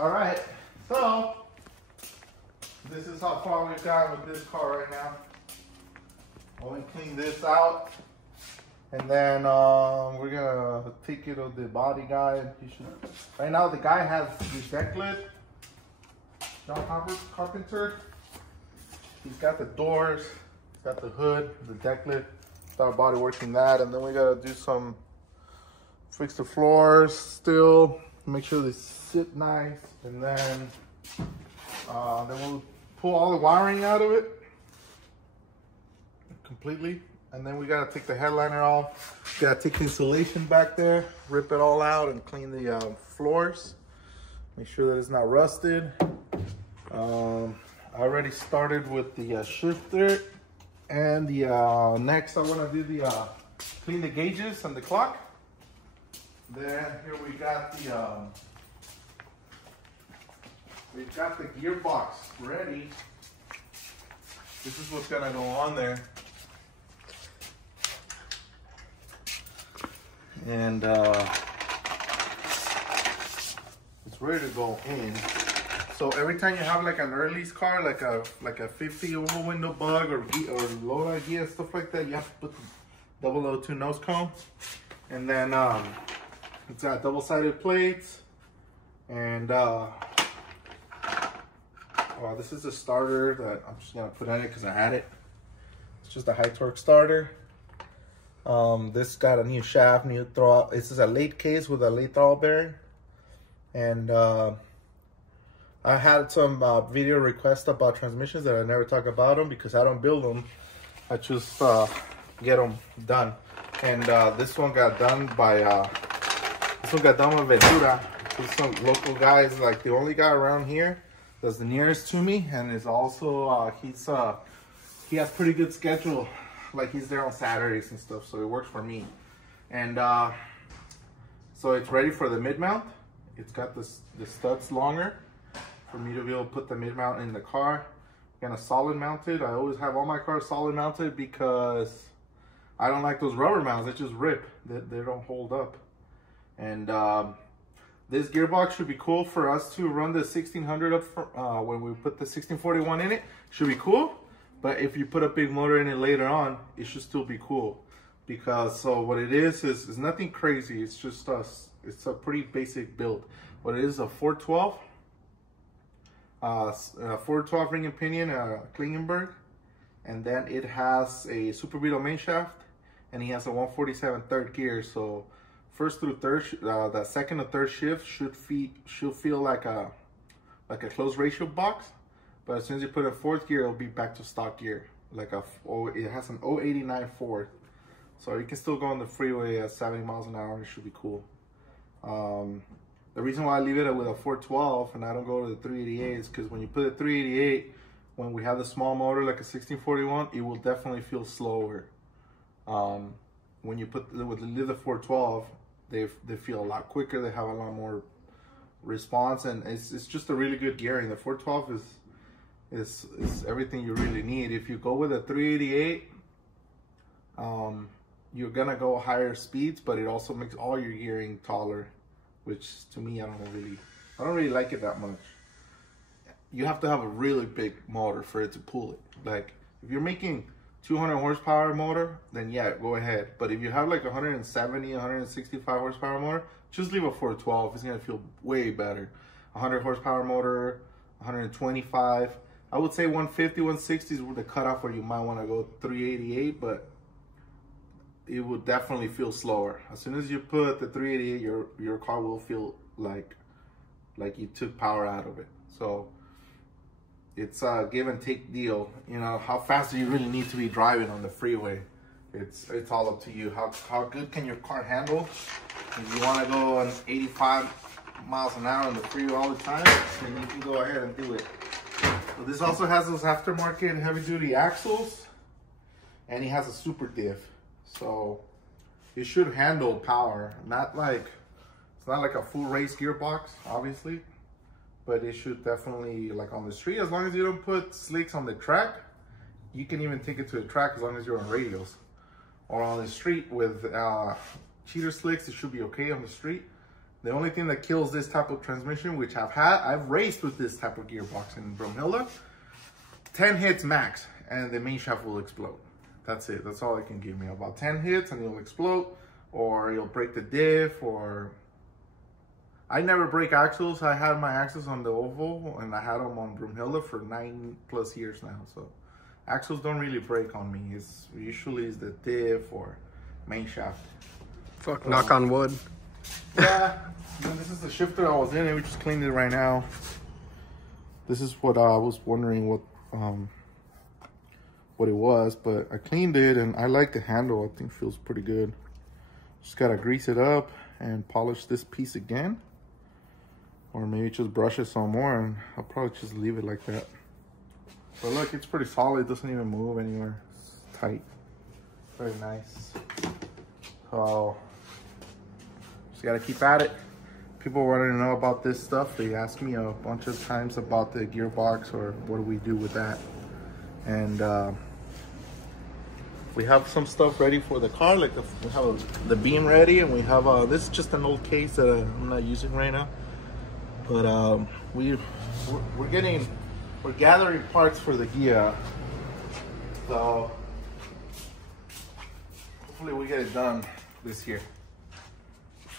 All right, so this is how far we've got with this car right now. Only clean this out, and then we're gonna take it to the body guy. Right now, the guy has the deck lid. John Carpenter. He's got the doors, he's got the hood, the deck lid. Start body working that, and then we gotta do some fix the floors still, make sure they sit nice, and then we'll pull all the wiring out of it completely, and then we gotta take the headliner off. Gotta take the insulation back there, rip it all out, and clean the floors. Make sure that it's not rusted. I already started with the shifter, and the next I want to do the clean the gauges and the clock. Then here we got the gearbox ready. This is what's gonna go on there, and it's ready to go in. So every time you have like an early's car, like a 50 over window bug or low ghia, stuff like that, you have to put the 002 nose cone. And then it's got double-sided plates. And this is a starter that I'm just gonna put in it because I had it. It's just a high torque starter. This got a new shaft, new throttle. This is a late case with a late throttle bearing. And I had some video requests about transmissions that I never talk about them because I don't build them. I just get them done. And this one got done by Ventura. He's some local guy. He's like the only guy around here that's the nearest to me, and is also he has pretty good schedule. Like he's there on Saturdays and stuff, so it works for me. And so it's ready for the mid mount. It's got the studs longer for me to be able to put the mid mount in the car. Gonna solid mount it. I always have all my cars solid mounted because I don't like those rubber mounts. They just rip. They don't hold up. And this gearbox should be cool for us to run the 1600 up for, when we put the 1641 in it. Should be cool. But if you put a big motor in it later on, it should still be cool. Because so what it is nothing crazy. It's just it's a pretty basic build. What it is a 412. 412 ring and pinion, Klingenberg, and then it has a Super Beetle main shaft, and he has a 147 third gear. So first through third, that second to third shift should feel like a closed ratio box, but as soon as you put in fourth gear, it'll be back to stock gear. It has an 089 fourth, so you can still go on the freeway at 70 miles an hour. And it should be cool. The reason why I leave it with a 412 and I don't go to the 388 is because when you put a 388, when we have the small motor like a 1641, it will definitely feel slower. When you leave the 412, they feel a lot quicker. They have a lot more response, and it's just a really good gearing. The 412 is everything you really need. If you go with a 388, you're gonna go higher speeds, but it also makes all your gearing taller, which to me I don't really like it that much. You have to have a really big motor for it to pull it. Like if you're making 200 horsepower motor, then yeah, go ahead. But if you have like 170, 165 horsepower motor, just leave a 412. It's gonna feel way better. 100 horsepower motor, 125. I would say 150, 160 is the cutoff where you might want to go 388, but it would definitely feel slower. As soon as you put the 388, your car will feel like you took power out of it. So it's a give and take deal. You know, how fast do you really need to be driving on the freeway? It's all up to you. How good can your car handle? If you want to go on 85 miles an hour on the freeway all the time, then you can go ahead and do it. So this also has those aftermarket heavy duty axles, and it has a super diff. So it should handle power. It's not like a full race gearbox, obviously, but it should definitely, like on the street, as long as you don't put slicks on the track, you can even take it to the track as long as you're on radials. Or on the street with cheater slicks, it should be okay on the street. The only thing that kills this type of transmission, which I've raced with this type of gearbox in Bromhilda, 10 hits max, and the main shaft will explode. That's it. That's all it can give me. About 10 hits and it'll explode, or you'll break the diff, or... I never break axles. I had my axles on the oval, and I had them on Bromhilda for 9+ years now. So axles don't really break on me. It's usually the diff or main shaft. Fuck, knock on wood. Yeah, this is the shifter I was in, and we just cleaned it right now. This is what I was wondering what it was, but I cleaned it, and I like the handle. I think it feels pretty good. Just gotta grease it up and polish this piece again, or maybe just brush it some more, and I'll probably just leave it like that. But look, it's pretty solid. It doesn't even move anywhere. It's tight. Very nice. So just gotta keep at it. People wanting to know about this stuff. They ask me a bunch of times about the gearbox, or what do we do with that. And we have some stuff ready for the car. Like we have the beam ready, and we have this is just an old case that I'm not using right now. But we're gathering parts for the ghia. So hopefully we get it done this year.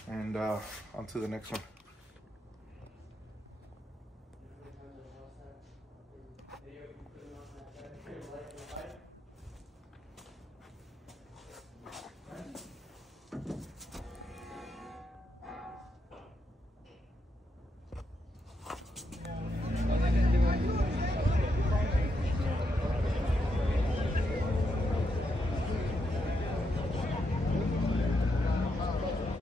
And on to the next one.